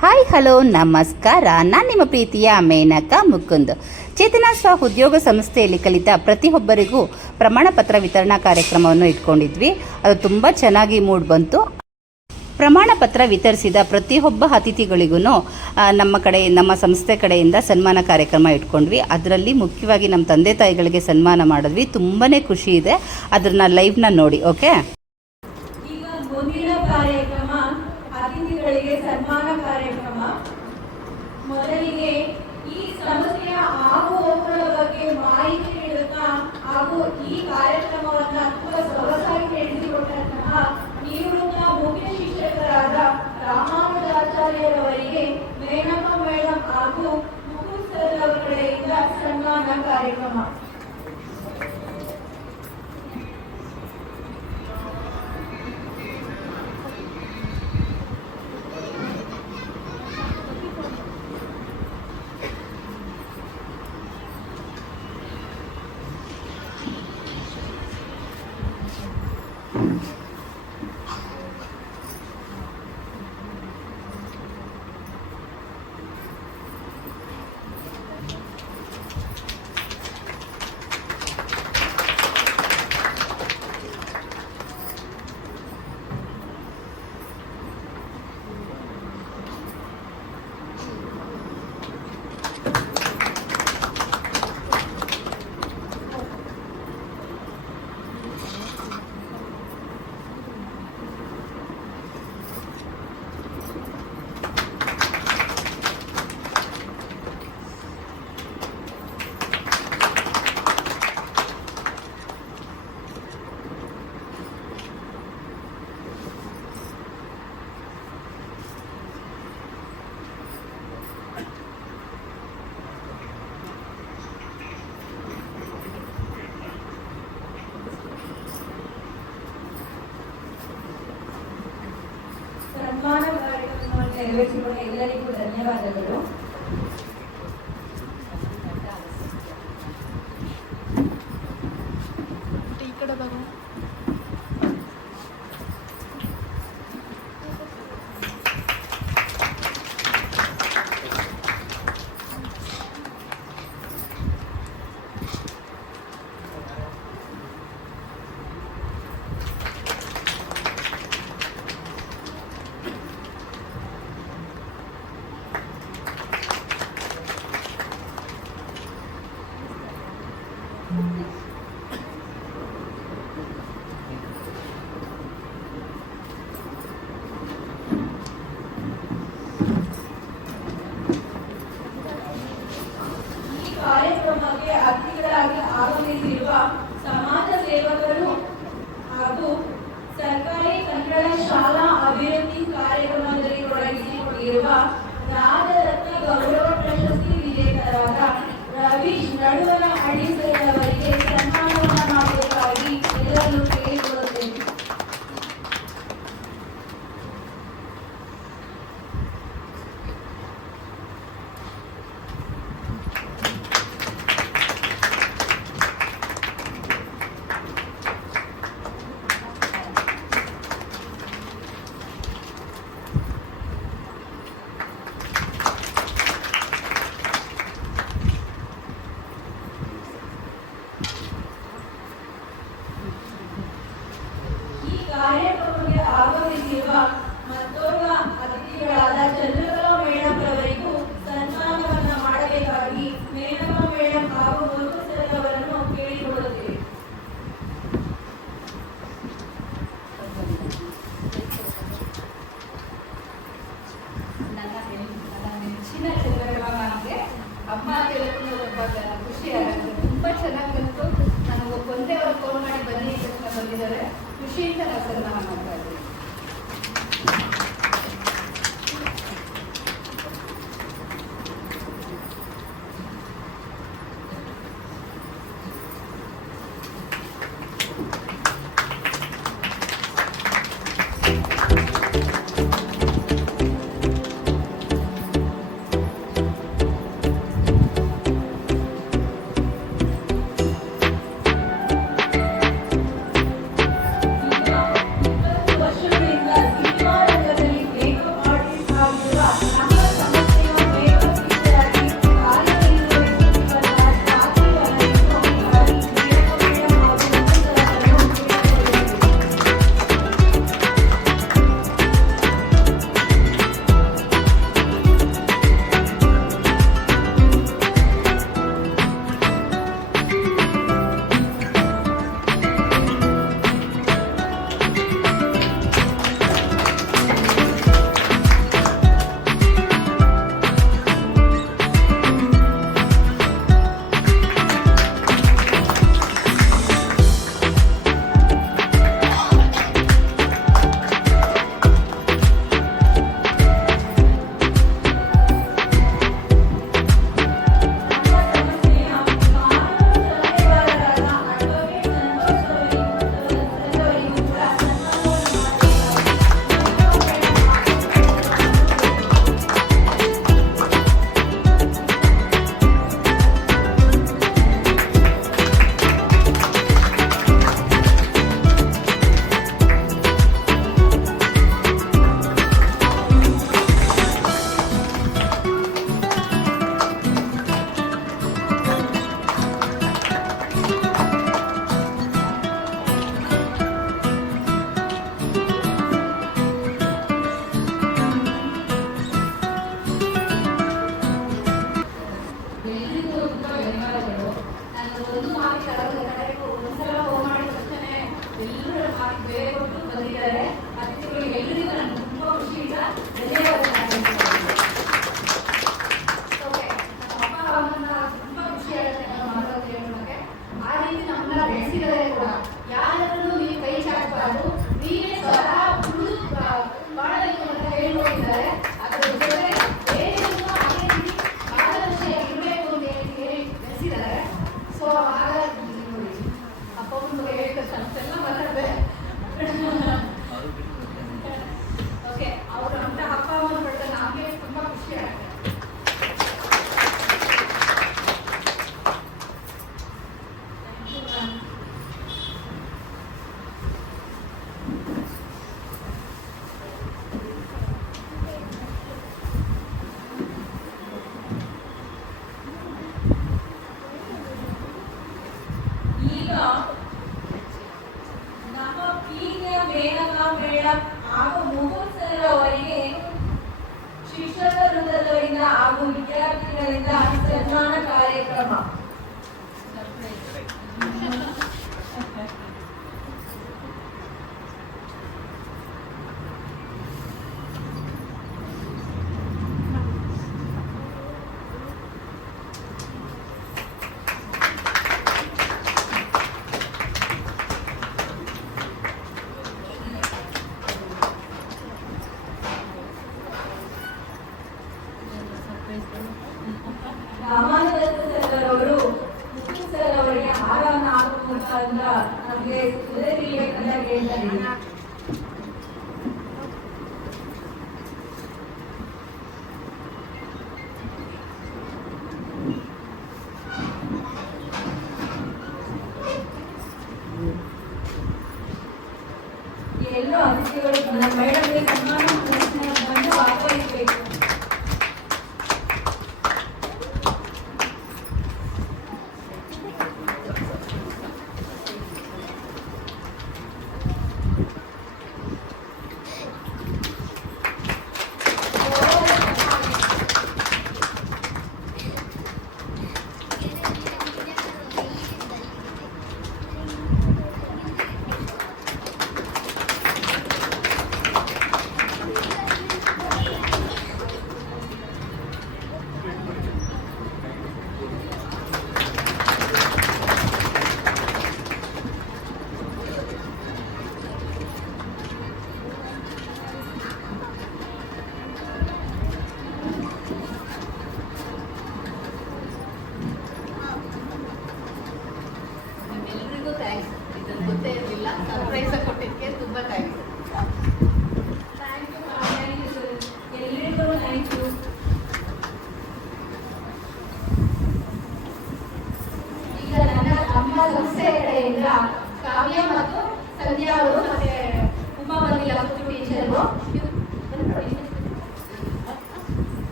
Hi, hello, ನಮಸ್ಕಾರ. ನಾನು ನಿಮ್ಮ ಪ್ರೀತಿಯ ಮೇನಕ ಮುಕುಂದ್. ಚೇತನಾ ಸ್ವ ಉದ್ಯೋಗ ಸಂಸ್ಥೆಯಲ್ಲಿ ಕಲಿತ ಪ್ರತಿಯೊಬ್ಬರಿಗೂ ಪ್ರಮಾಣ ಪತ್ರ ವಿತರಣಾ ಕಾರ್ಯಕ್ರಮವನ್ನು ಇಟ್ಕೊಂಡಿದ್ವಿ. ಅದು ತುಂಬ ಚೆನ್ನಾಗಿ ಮೂಡ್ ಬಂತು. ಪ್ರಮಾಣ ಪತ್ರ ವಿತರಿಸಿದ ಪ್ರತಿಯೊಬ್ಬ ಅತಿಥಿಗಳಿಗೂ ನಮ್ಮ ಕಡೆ, ನಮ್ಮ ಸಂಸ್ಥೆ ಕಡೆಯಿಂದ ಸನ್ಮಾನ ಕಾರ್ಯಕ್ರಮ ಇಟ್ಕೊಂಡ್ವಿ. ಅದರಲ್ಲಿ ಮುಖ್ಯವಾಗಿ ನಮ್ಮ ತಂದೆ ತಾಯಿಗಳಿಗೆ ಸನ್ಮಾನ ಮಾಡಿದ್ವಿ. ತುಂಬಾ ಖುಷಿ ಇದೆ. ಅದನ್ನ ಲೈವ್ನ ನೋಡಿ, ಓಕೆ? నెరవేర్చుకున్న ఇళ్ళకి ధన్యవాదాలు. ಅಗ್ನಿಗಳಾಗಿ ಆಗಮಿಸಿರುವ ಮುಗಿಸುವವರಿಗೆ ಶಿಕ್ಷಕರಿಂದ ಹಾಗೂ ವಿದ್ಯಾರ್ಥಿಗಳಿಂದ ಸನ್ಮಾನ ಕಾರ್ಯಕ್ರಮ.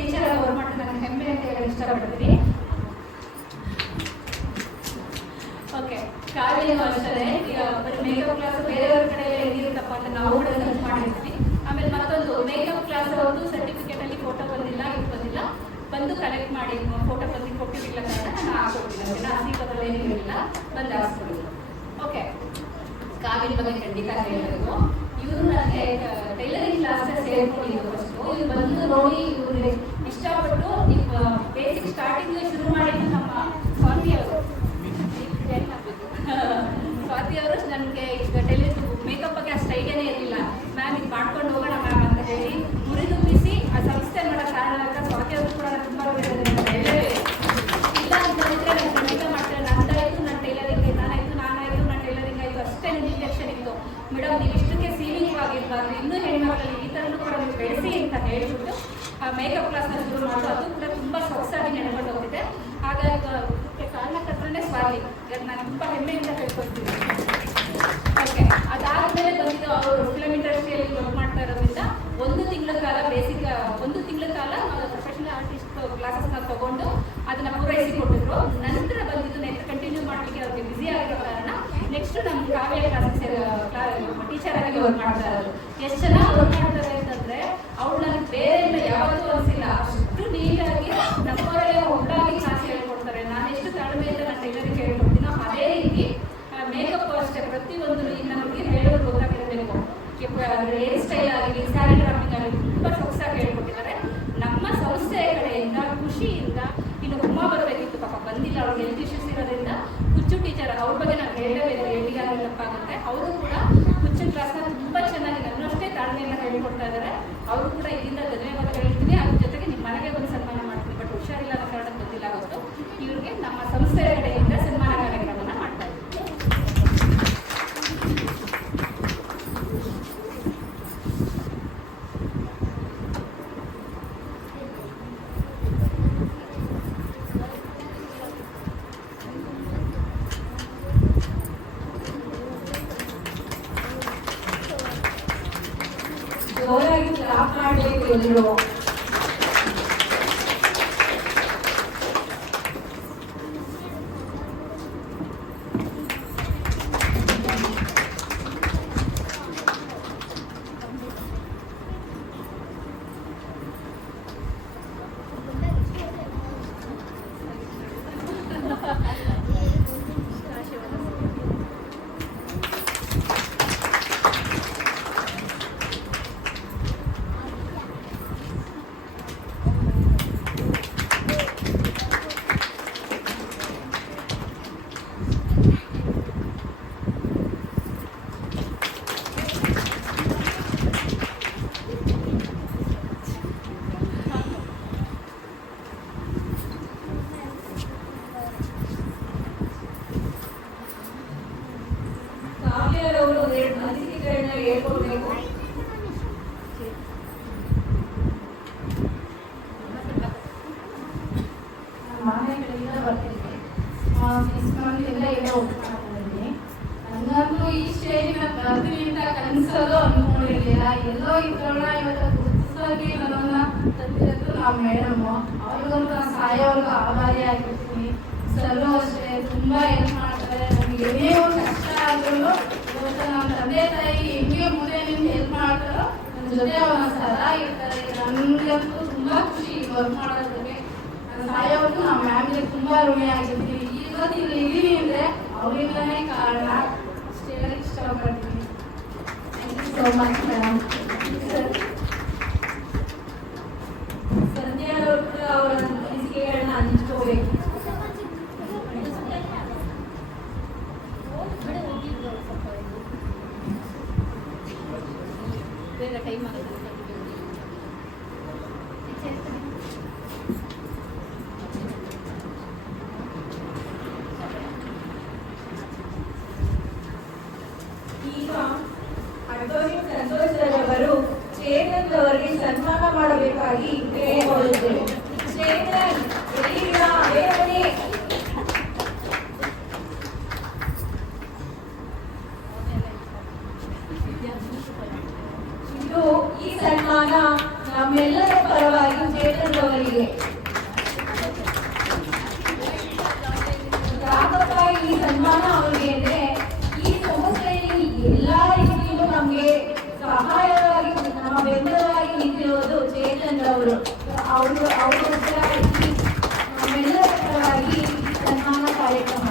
ಟೀಚರ್ ಆಗಿ ವರ್ಕ್ ನನಗೆ ಹೆಮ್ಮೆ ಅಂತ ಹೇಳಿ ಇಷ್ಟಪಡ್ತೀನಿ. ಓಕೆ ಕಾವೇರಿ ಅಷ್ಟೇ ಈಗ ಮೇಕಪ್ ಕ್ಲಾಸ್ ಬೇರೆಯವ್ರ ಕಡೆ ಏನಿರುತ್ತಪ್ಪ ಅಂತ ನಾವು ಕೂಡ ಸರ್ಚ್ ಮಾಡಿರ್ತೀವಿ. ಆಮೇಲೆ ಮತ್ತೊಂದು ಮೇಕಪ್ ಕ್ಲಾಸ್ ಅವ್ರದ್ದು ಸರ್ಟಿಫಿಕೇಟ್ ಅಲ್ಲಿ ಫೋಟೋ ಬಂದಿಲ್ಲ, ಇದು ಬಂದಿಲ್ಲ. ಬಂದು ಕಲೆಕ್ಟ್ ಮಾಡಿ ಫೋಟೋ ಬಂದು ಕೊಟ್ಟಿರಲಿಲ್ಲ ಕಾರಣ ನಾನು ಹಾಕೊಟ್ಟಿಲ್ಲ ಜಾಸ್ತಿ ಬದಲು ಏನೂ ಇರಲಿಲ್ಲ ಬಂದು ಹಾಕ್ಸ್ಕೊಡಿಲ್ಲ ಓಕೆ ಕಾವೇರಿ ಬಗ್ಗೆ ಖಂಡಿತ ಹೇಳಬೇಕು ಇವರು ನನಗೆ ಟೈಲರಿಂಗ್ ಕ್ಲಾಸ್ ಸೇರ್ಕೊಂಡಿದ್ದು ಫಸ್ಟು ಇವ್ರು ಬಂದು ನೋಡಿ ಇವ್ರು ಇಷ್ಟಪಟ್ಟು ಬೇಸಿಕ್ ಸ್ಟಾರ್ಟಿಂಗ್ ಶುರು ಮಾಡಿದ್ದು ನಮ್ಮ ಸ್ವಾಮಿ ಅವರು ಸ್ವಾತಿ ಅವರು ನನಗೆ ಈಗ ಟೈಲರ್ ಮೇಕಪ್ ಬಗ್ಗೆ ಅಷ್ಟು ಐಡಿಯಾನೇ ಇರಲಿಲ್ಲ ಮ್ಯಾಮ್ ಇದು ಮಾಡ್ಕೊಂಡು ಹೋಗೋಣ ಮ್ಯಾಮ್ ಅಂತ ಹೇಳಿ ಮುರಿದುಂಬಿಸಿ ಆ ಸಂಸ್ಥೆ ಮಾಡೋ ಕಾರಣ ಅಂತ ಸ್ವಾತಿ ಅವರು ಕೂಡ ನಾನು ತುಂಬ ಇಲ್ಲ ಅಂತಂದ್ರೆ ನಾನು ಖಂಡಿತ ಮಾಡ್ತೇನೆ. ನಂದಾಯ್ತು ನನ್ನ ಟೈಲರಿಂಗ್, ನಾನಾಯ್ತು ನಾನಾಯ್ತು ನನ್ನ ಟೈಲರಿಂಗ್ ಆಯಿತು. ಅಷ್ಟೇ ನಿಮ್ಮ ಇತ್ತು. ಮೇಡಮ್ ನೀವು ಇಷ್ಟಕ್ಕೆ ಸೀಲಿಂಗ್ ಆಗಿರ್ಬಾರ್ದು ಇನ್ನೂ ಹೆಣ್ಮಕ್ಳಲ್ಲಿ ಈ ಥರನೂ ಕೂಡ ನೀವು ಬೆಳೆಸಿ ಅಂತ ಹೇಳ್ಬಿಟ್ಟು, ಆ ಮೇಕಪ್ ಕ್ಲಾಸ್ನ ಶುರು ಮಾಡೋದು, ಅದು ಕೂಡ ತುಂಬ ಸೊಗಸಾಗಿ ನಡ್ಕೊಂಡು ಹೋಗಿದೆ ಹಾಗಾಗಿ ಕಾರಣಕರ್ತನೇ ಸ್ವಾಮಿ ಅದು ನಾನು ತುಂಬ ಹೆಮ್ಮೆಯಿಂದ ಹೇಳ್ಕೊಳ್ತೀನಿ. ಓಕೆ ಅದಾದಮೇಲೆ ಬಂದಿದ್ದು ಅವರು ಫಿಲಮ್ ಇಂಡಸ್ಟ್ರಿಯಲ್ಲಿ ಒಂದು ತಿಂಗಳ ಕಾಲ ಬೇಸಿಕ್ ಒಂದು ತಿಂಗಳ ಕಾಲ ಪ್ರೊಫೆಷನಲ್ ಆರ್ಟಿಸ್ಟ್ ಕ್ಲಾಸಸ್ನ ತಗೊಂಡು ಅದನ್ನ ಪೂರೈಸಿ ಕೊಟ್ಟಿದ್ರು. ನಂತರ ಬಂದಿದ್ದು ನೆಕ್ಸ್ಟ್ ಕಂಟಿನ್ಯೂ ಮಾಡಲಿಕ್ಕೆ ಅವ್ರಿಗೆ ಬ್ಯುಸಿ ಆಗಿರೋ ಕಾರಣ ನೆಕ್ಸ್ಟ್ ನಮ್ಮ ಕಾವ್ಯ ಕ್ಲಾಸಸ್ ಟೀಚರ್ ಆಗಿ ವರ್ಕ್ ಮಾಡ್ತಾ ಎಷ್ಟು ಚೆನ್ನಾಗಿ ವರ್ಕ್ ಮಾಡ್ತಾರೆ ಅಂತಂದ್ರೆ ಅವ್ರು ನನಗೆ ಬೇರೆ ಎಲ್ಲ ಯಾವತ್ತೂ ಅನಿಸಿಲ್ಲ ಅಷ್ಟು ನೀಟಾಗಿ ನಮ್ಮವರೆಲ್ಲ ಒಟ್ಟಾಗಿ ಕ್ಲಾಸ್ ಹೇಳ್ಕೊಡ್ತಾರೆ ನಾನು ಎಷ್ಟು ತಾಳ್ಮೆಯಿಂದ ನಾನು ಟೈಲರಿಂಗ್ ಹೇಳ್ಕೊಡ್ತೀನೋ ಅದೇ ರೀತಿ ಮೇಕಪ್ ಅಷ್ಟೇ ಪ್ರತಿಯೊಂದು ಈಗ ನಮಗೆ ಹೇಳೋದು ಗೊತ್ತಾಗಿರಬೇಕು ಹೇರ್ ಸ್ಟೈಲ್ ಆಗಲಿ ಸ್ಯಾರಿ ಡ್ರಾಪಿಂಗ್ ಆಗಲಿ ತುಂಬ ಸೊಗಸಾಗಿ ಹೇಳ್ಕೊಟ್ಟಿದ್ದಾರೆ ನಮ್ಮ ಸಂಸ್ಥೆಯ ಕಡೆಯಿಂದ ಖುಷಿಯಿಂದ ಇನ್ನು ಉಮಾ ಬರಬೇಕಿತ್ತು ಪಾಪ ಬಂದಿಲ್ಲ ಅವ್ರಿಗೆ ಹೆಲ್ತ್ ಇಶ್ಯೂಸ್ ಇರೋದ್ರಿಂದ ಹುಚ್ಚು ಟೀಚರ್ ಅವ್ರ ಬಗ್ಗೆ ನಾನು ಹೇಳಲೇಬೇಕು ಹೇಳಿದಾಗ ತಪ್ಪಾಗುತ್ತೆ ಅವರು ಕೂಡ ಹುಚ್ಚು ಕ್ಲಾಸ್ನ ತುಂಬ ಚೆನ್ನಾಗಿ ನನ್ನಷ್ಟೇ ತಾಳ್ಮೆಯಿಂದ ಹೇಳ್ಕೊಡ್ತಾ ಇದ್ದಾರೆ ಅವರು ಕೂಡ ಇಲ್ಲಿಂದ ಧನ್ಯವಾದ 이렇게 ಎಲ್ಲ ಹೋಗ್ತಾಯಿದ್ದೀನಿ ನನಗಂತೂ ಈ ಸ್ಟೇಜ್ ಮೇಲೆ ಬರ್ತೀನಿ ಅಂತ ಎಲ್ಲೋ ಇದ್ರೊಳ ಇವತ್ತು ಬರೋಣ ನನ್ನನ್ನ ನಾವು ಮೇಡಮು ಅವ್ರಿಗಂತೂ ನಾನು ಆಭಾರಿ ಆಗಿರ್ತೀನಿ ಸಲ್ಲೂ ಅಷ್ಟೇ, ತುಂಬ ಹೆಲ್ಪ್ ಮಾಡ್ತಾರೆ. ನಮಗೆ ಏನೇ ಒಂದು ಆದ್ರೂ ಇವತ್ತು ನಮ್ಮ ತಂದೆ ತಾಯಿ ಹೆಲ್ಪ್ ಮಾಡ್ತಾರೋ ನನ್ನ ಜೊತೆ ಅವನ ಸದಾ ನನಗಂತೂ ತುಂಬ ಖುಷಿ ವರ್ಕ್ ಮಾಡೋದಕ್ಕೆ ನಾನು ನಮ್ಮ ಮ್ಯಾಮ್ಗೆ ತುಂಬ ಋಣಿ ಆಗಿರ್ತೀನಿ ಇವತ್ತು ಇಲ್ಲಿ ಇದ್ದೀನಿ ಅಂದರೆ ಅವರಿಂದನೇ ಕಾರಣ ಅಷ್ಟೇ ಹೇಳಕ್ಕೆ ಇಷ್ಟಪಡ್ತೀನಿ thank you so much madam ಸಂಧ್ಯಾರವರು ಕೂಡ ಅವರ ಅನಿಸಿಕೆಗಳನ್ನ ಹಂಚ್ಕೋಬೇಕು ಈಗ ಅಡ್ವೊಕೇಟ್ ಸಂತೋಷ್ ಅವರು ಚೇತನ್ ಅವರಿಗೆ ಸನ್ಮಾನ ಮಾಡಬೇಕಾಗಿ ಕೇಳಿಕೊಳ್ಳುತ್ತೇವೆ ಚೇತನ್ ಎಲ್ಲಿದ್ದೀರಾ? ಬೇಗ ಬನ್ನಿ. ಇದು ಈ ಸನ್ಮಾನ ನಮ್ಮೆಲ್ಲರ ಪರವಾಗಿ ಚೇತನ್ ಅವರಿಗೆ ಯಾಕಪ್ಪ ಈ ಸನ್ಮಾನ ಅವರಿಗೆ ಅಂದ್ರೆ ಈ ಸಂಸ್ಥೆಯಲ್ಲಿ ಎಲ್ಲಾ ರೀತಿಯಲ್ಲೂ ನಮಗೆ ಸಹಾಯವಾಗಿ ನಮ್ಮ ಬೆಂಬಲವಾಗಿ ನಿಂತಿರುವುದು ಚೇತನ್ ಅವರು ಅವರು ಅವರ ನಮ್ಮೆಲ್ಲರ ಪರವಾಗಿ ಸನ್ಮಾನ ಕಾರ್ಯಕ್ರಮ.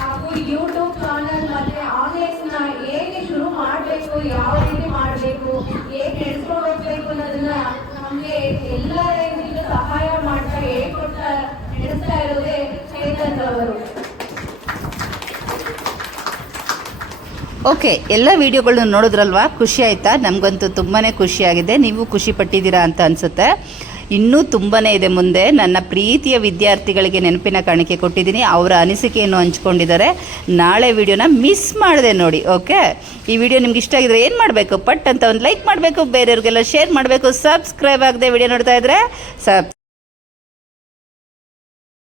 ಹಾಗೂ ಯೂಟ್ಯೂಬ್ ಚಾನಲ್ ಮತ್ತೆ ಆನ್ಲೈನ್ ಹೇಗೆ ಶುರು ಮಾಡಬೇಕು, ಯಾವ ರೀತಿ ಮಾಡಬೇಕು, ಹೇಗೆ ನಡೆಸ್ಕೊಂಡು ಹೋಗ್ಬೇಕು ಅನ್ನೋದನ್ನ ನಮಗೆ ಎಲ್ಲ ರೀತಿಯಿಂದ ಸಹಾಯ ಮಾಡ್ತಾ ಹೇಳ್ಕೊಡ್ತಾ ನಡೆಸ್ತಾ ಇರೋದೇ ಚೇತನ್ ಅವರು ಓಕೆ, ಎಲ್ಲ ವಿಡಿಯೋಗಳನ್ನ ನೋಡಿದ್ರಲ್ವಾ? ಖುಷಿ ಆಯಿತಾ? ನಮಗಂತೂ ತುಂಬಾ ಖುಷಿಯಾಗಿದೆ ನೀವು ಖುಷಿ ಪಟ್ಟಿದ್ದೀರಾ ಅಂತ ಅನ್ಸುತ್ತೆ. ಇನ್ನೂ ತುಂಬಾ ಇದೆ ಮುಂದೆ. ನನ್ನ ಪ್ರೀತಿಯ ವಿದ್ಯಾರ್ಥಿಗಳಿಗೆ ನೆನಪಿನ ಕಾಣಿಕೆ ಕೊಟ್ಟಿದ್ದೀನಿ. ಅವರ ಅನಿಸಿಕೆಯನ್ನು ಹಂಚ್ಕೊಂಡಿದ್ದಾರೆ. ನಾಳೆ ವಿಡಿಯೋನ ಮಿಸ್ ಮಾಡಿದೆ ನೋಡಿ, ಓಕೆ? ಈ ವಿಡಿಯೋ ನಿಮ್ಗೆ ಇಷ್ಟ ಆಗಿದ್ರೆ ಏನು ಮಾಡಬೇಕು? ಪಟ್ ಅಂತ ಒಂದು ಲೈಕ್ ಮಾಡಬೇಕು. ಬೇರೆಯವ್ರಿಗೆಲ್ಲ ಶೇರ್ ಮಾಡಬೇಕು. ಸಬ್ಸ್ಕ್ರೈಬ್ ಆಗದೆ ವಿಡಿಯೋ ನೋಡ್ತಾ ಇದ್ರೆ ಸಬ್